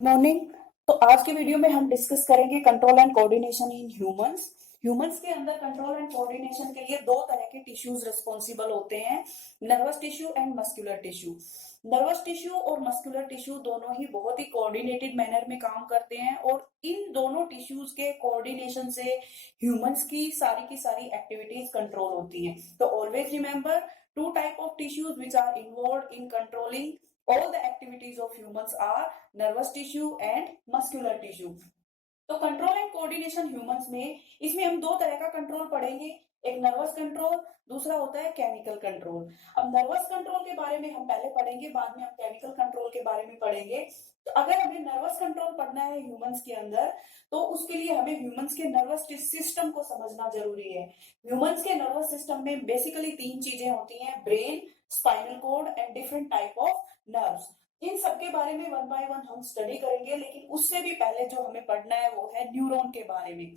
Morning. तो आज के वीडियो में हम डिस्कस करेंगे control and coordination in humans. Humans के अंदर कंट्रोल एंड कोऑर्डिनेशन के लिए दो तरह के टिश्यूज रिस्पॉन्सिबल होते हैं, nervous tissue and muscular tissue. Nervous tissue और मस्कुलर टिश्यू दोनों ही बहुत ही कोऑर्डिनेटेड मैनर में काम करते हैं और इन दोनों टिश्यूज के कोऑर्डिनेशन से ह्यूमंस की सारी एक्टिविटीज कंट्रोल होती हैं। तो always remember, two type of tissues which are involve in controlling all the activities of humans are nervous tissue and muscular tissue। तो कंट्रोल एंड कोऑर्डिनेशन ह्यूमंस में इसमें हम दो तरह का कंट्रोल पढ़ेंगे, एक नर्वस कंट्रोल, दूसरा होता है केमिकल कंट्रोल। अब नर्वस कंट्रोल के बारे में हम पहले पढ़ेंगे, बाद में हम केमिकल कंट्रोल के बारे में पढ़ेंगे। तो अगर हमें नर्वस कंट्रोल पढ़ना है ह्यूमंस के अंदर, तो उसके लिए हमें ह्यूमंस के नर्वस सिस्टम को समझना जरूरी है। ह्यूमंस के नर्वस सिस्टम में बेसिकली तीन चीजें होती हैं, brain, spinal cord and different type of nerves. इन सब के बारे में वन बाय वन हम स्टडी करेंगे, लेकिन उससे भी पहले जो हमें पढ़ना है वो है न्यूरॉन के बारे में।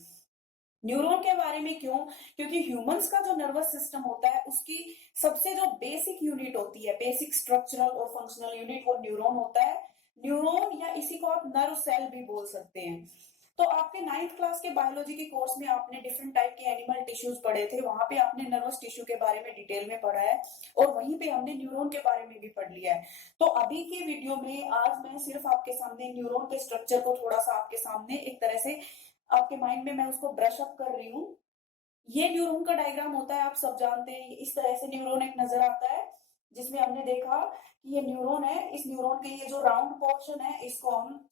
न्यूरॉन के बारे में क्यों? क्योंकि ह्यूमंस का जो नर्वस सिस्टम होता है उसकी सबसे जो बेसिक यूनिट होती है, बेसिक स्ट्रक्चरल और फंक्शनल यूनिट, वो न्यूरॉन होता है। न्यूरॉन या इसी को आप नर्व सेल भी बोल सकते हैं। तो आपके 9th क्लास के बायोलॉजी के कोर्स में आपने डिफरेंट टाइप के एनिमल टिश्यूज पढ़े थे, वहां पे आपने नर्वस टिश्यू के बारे में डिटेल में पढ़ा है और वहीं पे हमने न्यूरॉन के बारे में भी पढ़ लिया है। तो अभी के वीडियो में आज मैं सिर्फ आपके सामने न्यूरॉन के स्ट्रक्चर को थोड़ा सा आपके सामने एक तरह से आपके माइंड में मैं उसको ब्रश अप कर रही हूँ। ये न्यूरॉन का डायग्राम होता है, आप सब जानते हैं। इस तरह से न्यूरॉन एक नजर आता है, जिसमें हमने देखा कि ये न्यूरॉन है। इस न्यूरॉन के ये जो राउंड पोर्शन है इसको हम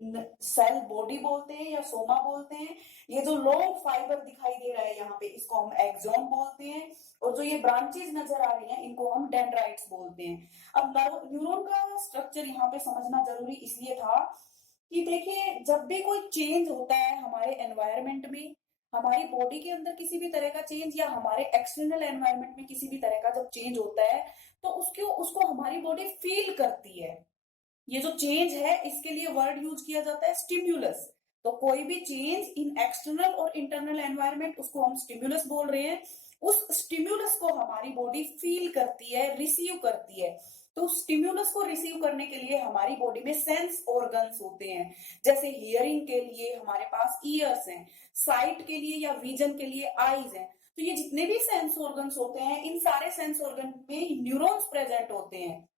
सेल बॉडी बोलते हैं या सोमा बोलते हैं। ये जो लॉन्ग फाइबर दिखाई दे रहा है यहाँ पे, इसको हम एक्सॉन बोलते हैं। और जो ये ब्रांचेस नजर आ रही हैं इनको हम डेंड्राइट्स बोलते हैं। अब न्यूरॉन का स्ट्रक्चर यहाँ पे समझना जरूरी इसलिए था कि देखिए, जब भी कोई चेंज होता है हमारे एनवायरमेंट में, हमारी बॉडी के अंदर किसी भी तरह का चेंज या हमारे एक्सटर्नल एनवायरमेंट में किसी भी तरह का जब चेंज होता है, तो उसको हमारी बॉडी फील करती है। ये जो चेंज है इसके लिए वर्ड यूज किया जाता है स्टिम्युलस। तो कोई भी चेंज इन एक्सटर्नल और इंटरनल एनवायरमेंट, उसको हम स्टिम्युलस बोल रहे हैं। उस स्टिम्युलस को हमारी बॉडी फील करती है, रिसीव करती है। तो स्टिम्युलस को रिसीव करने के लिए हमारी बॉडी में सेंस ऑर्गन्स होते हैं। जैसे हियरिंग के लिए हमारे पास ईयर्स हैं, साइट के लिए या विजन के लिए आईज हैं। तो ये जितने भी सेंस ऑर्गन्स होते हैं, इन सारे सेंस ऑर्गन में न्यूरॉन्स प्रेजेंट होते हैं।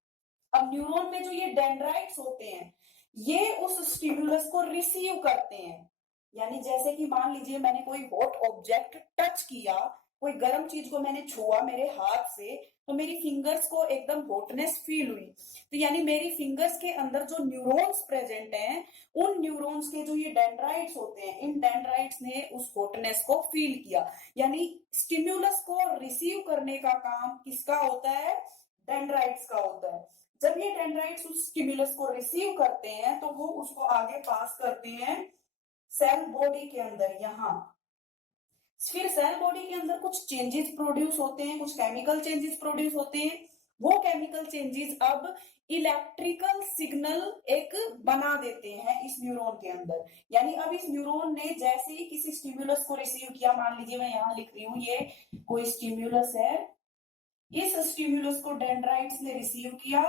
अब न्यूरॉन में जो ये डेंड्राइट्स होते हैं, ये उस स्टिमुलस को रिसीव करते हैं। यानी जैसे कि मान लीजिए मैंने कोई हॉट ऑब्जेक्ट टच किया, कोई गर्म चीज को मैंने छुआ मेरे हाथ से, तो मेरी फिंगर्स को एकदम हॉटनेस फील हुई। तो यानी मेरी फिंगर्स के अंदर जो न्यूरॉन्स प्रेजेंट हैं, उन न्यूरॉन्स के जो ये डेंड्राइट्स होते हैं, इन डेंड्राइट्स ने उस हॉटनेस को फील किया। यानी स्टिम्युलस को रिसीव करने का काम किसका होता है? डेंड्राइट्स का होता है। जब ये डेंड्राइट्स उस स्टिमुलस को रिसीव करते हैं तो वो उसको आगे पास करते हैं सेल बॉडी के अंदर। यहाँ फिर सेल बॉडी के अंदर कुछ चेंजेस प्रोड्यूस होते हैं, कुछ केमिकल चेंजेस प्रोड्यूस होते हैं। वो केमिकल चेंजेस अब इलेक्ट्रिकल सिग्नल एक बना देते हैं इस न्यूरॉन के अंदर। यानी अब इस न्यूरॉन ने जैसे ही किसी स्टिमुलस को रिसीव किया, मान लीजिए मैं यहाँ लिख रही हूँ ये कोई स्टिमुलस है, इस स्टिमुलस को डेंड्राइट्स ने रिसीव किया,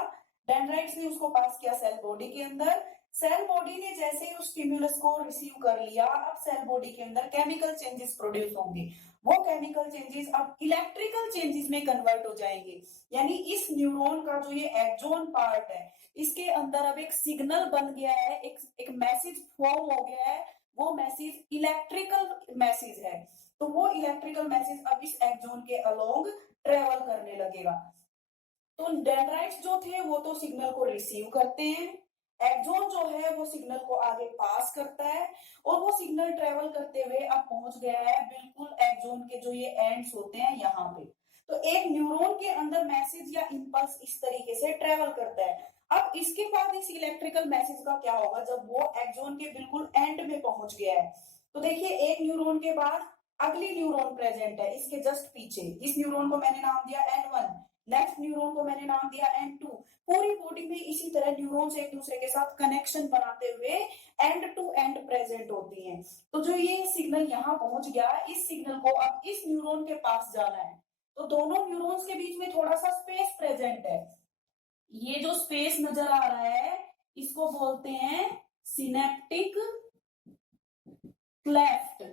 डेंड्राइट्स ने उसको पास किया सेल बॉडी के अंदर। सेल बॉडी ने जैसे ही उस स्टिमुलस को रिसीव कर लिया, अब सेल बॉडी के अंदर केमिकल चेंजेस प्रोड्यूस होंगे। वो केमिकल चेंजेस अब इलेक्ट्रिकल चेंजेस में कन्वर्ट हो जाएंगे। यानी इस न्यूरॉन का जो ये एक्सॉन पार्ट है, इसके अंदर अब एक सिग्नल बन गया है, एक मैसेज फॉर्म हो गया है। वो मैसेज इलेक्ट्रिकल मैसेज है। तो वो इलेक्ट्रिकल मैसेज अब इस एक्सॉन के अलोंग ट्रेवल करने लगेगा। तो डेंड्राइट्स जो थे वो तो सिग्नल को रिसीव करते हैं, एक्सॉन जो है वो सिग्नल को आगे पास करता है, और वो सिग्नल ट्रेवल करते हुए अब पहुंच गया है बिल्कुल एक्सॉन के जो ये एंड्स होते हैं यहाँ पे। तो एक न्यूरॉन के अंदर मैसेज या इंपल्स इस तरीके से ट्रेवल करता है। अब इसके बाद इस इलेक्ट्रिकल मैसेज का क्या होगा जब वो एक्सॉन के बिल्कुल एंड में पहुंच गया है? तो देखिए, एक न्यूरॉन के बाद अगली न्यूरॉन प्रेजेंट है इसके जस्ट पीछे। इस न्यूरॉन को मैंने नाम दिया N1, नेक्स्ट न्यूरॉन को मैंने नाम दिया N2। पूरी बॉडी में इसी तरह न्यूरॉन्स एक दूसरे के साथ कनेक्शन बनाते हुए एंड टू एंड प्रेजेंट होती हैं। तो जो ये सिग्नल यहाँ पहुंच गया, इस सिग्नल को अब इस न्यूरॉन के पास जाना है। तो दोनों न्यूरॉन्स के बीच में थोड़ा सा स्पेस प्रेजेंट है। ये जो स्पेस नजर आ रहा है इसको बोलते हैं सिनेप्टिक क्लेफ्ट,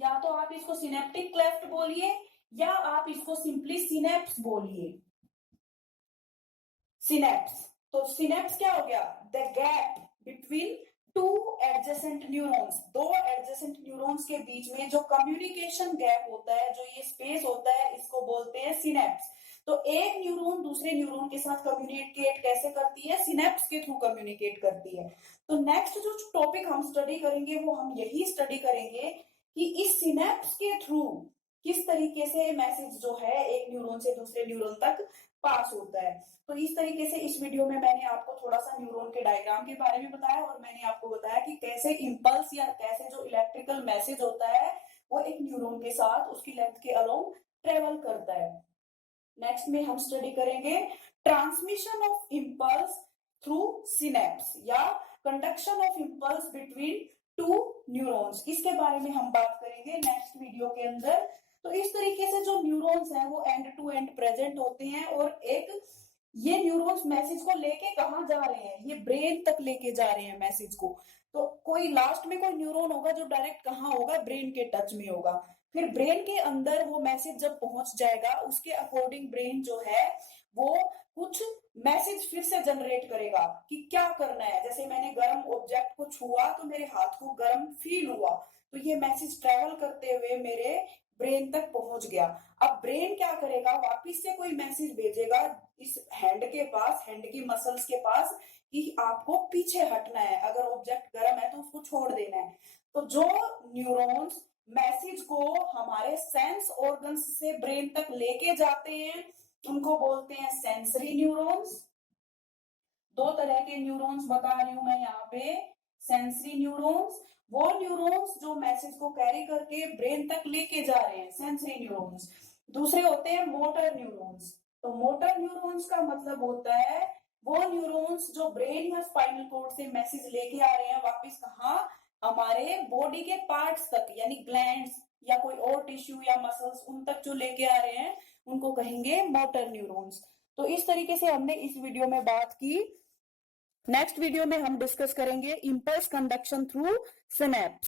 या तो आप इसको सिनेप्टिक क्लेफ्ट बोलिए या आप इसको सिंपली सिनेप्स बोलिए। सिनेप्स, तो सिनेप्स क्या हो गया? The gap between two adjacent neurons, दो एडजेसेंट न्यूरॉन्स के बीच में जो कम्युनिकेशन गैप होता है, जो ये स्पेस होता है, इसको बोलते हैं सिनेप्स। तो एक न्यूरॉन दूसरे न्यूरॉन के साथ कम्युनिकेट कैसे करती है? सिनेप्स के थ्रू कम्युनिकेट करती है। तो नेक्स्ट जो टॉपिक हम स्टडी करेंगे वो हम यही स्टडी करेंगे कि इस सिनेप्स के थ्रू किस तरीके से मैसेज जो है एक न्यूरॉन से दूसरे न्यूरॉन तक पास होता है। तो इस तरीके से इस वीडियो में मैंने आपको थोड़ा सा न्यूरॉन के डायग्राम के बारे में बताया और मैंने आपको बताया कि कैसे इंपल्स या कैसे जो इलेक्ट्रिकल मैसेज होता है वो एक न्यूरॉन के साथ उसकी लेंथ के अलोंग ट्रेवल करता है। नेक्स्ट में हम स्टडी करेंगे transmission of impulse through synapse या conduction of impulse between two neurons, इसके बारे में हम बात करेंगे नेक्स्ट वीडियो के अंदर। तो इस तरीके से जो न्यूरॉन्स हैं वो एंड टू एंड प्रेजेंट होते हैं और एक ये न्यूरॉन्स मैसेज को लेके कहाँ जा रहे हैं? ये ब्रेन तक लेके जा रहे हैं मैसेज को। तो कोई लास्ट में कोई न्यूरॉन होगा जो डायरेक्ट कहाँ होगा? ब्रेन के टच में होगा। फिर ब्रेन के अंदर वो मैसेज जब पहुंच जाएगा उसके अकॉर्डिंग ब्रेन जो है वो कुछ मैसेज फिर से जनरेट करेगा कि क्या करना है। जैसे मैंने गर्म ऑब्जेक्ट को छुआ तो मेरे हाथ को गर्म फील हुआ, तो ये मैसेज ट्रेवल करते हुए मेरे ब्रेन तक पहुंच गया। अब ब्रेन क्या करेगा? वापिस से कोई मैसेज भेजेगा इस हैंड के पास, हैंड की मसल्स के पास, कि आपको पीछे हटना है, अगर ऑब्जेक्ट गर्म है तो उसको छोड़ देना है। तो जो न्यूरॉन्स मैसेज को हमारे सेंस ऑर्गन्स से ब्रेन तक लेके जाते हैं उनको बोलते हैं सेंसरी न्यूरॉन्स। दो तरह के न्यूरॉन्स बता रही हूं मैं यहाँ पे। सेंसरी न्यूरॉन्स, वो न्यूरॉन्स जो मैसेज को कैरी करके ब्रेन तक लेके जा रहे हैं, सेंसरी न्यूरॉन्स। दूसरे होते हैं मोटर न्यूरॉन्स। तो मोटर न्यूरॉन्स का मतलब होता है वो न्यूरॉन्स जो ब्रेन या स्पाइनल कॉर्ड से मैसेज लेके आ रहे हैं वापस कहाँ? हमारे बॉडी के पार्ट्स तक, यानी ग्लैंड्स या कोई और टिश्यू या मसल्स उन तक जो लेके आ रहे हैं उनको कहेंगे मोटर न्यूरॉन्स। तो इस तरीके से हमने इस वीडियो में बात की। नेक्स्ट वीडियो में हम डिस्कस करेंगे इंपल्स कंडक्शन थ्रू सिनेप्स।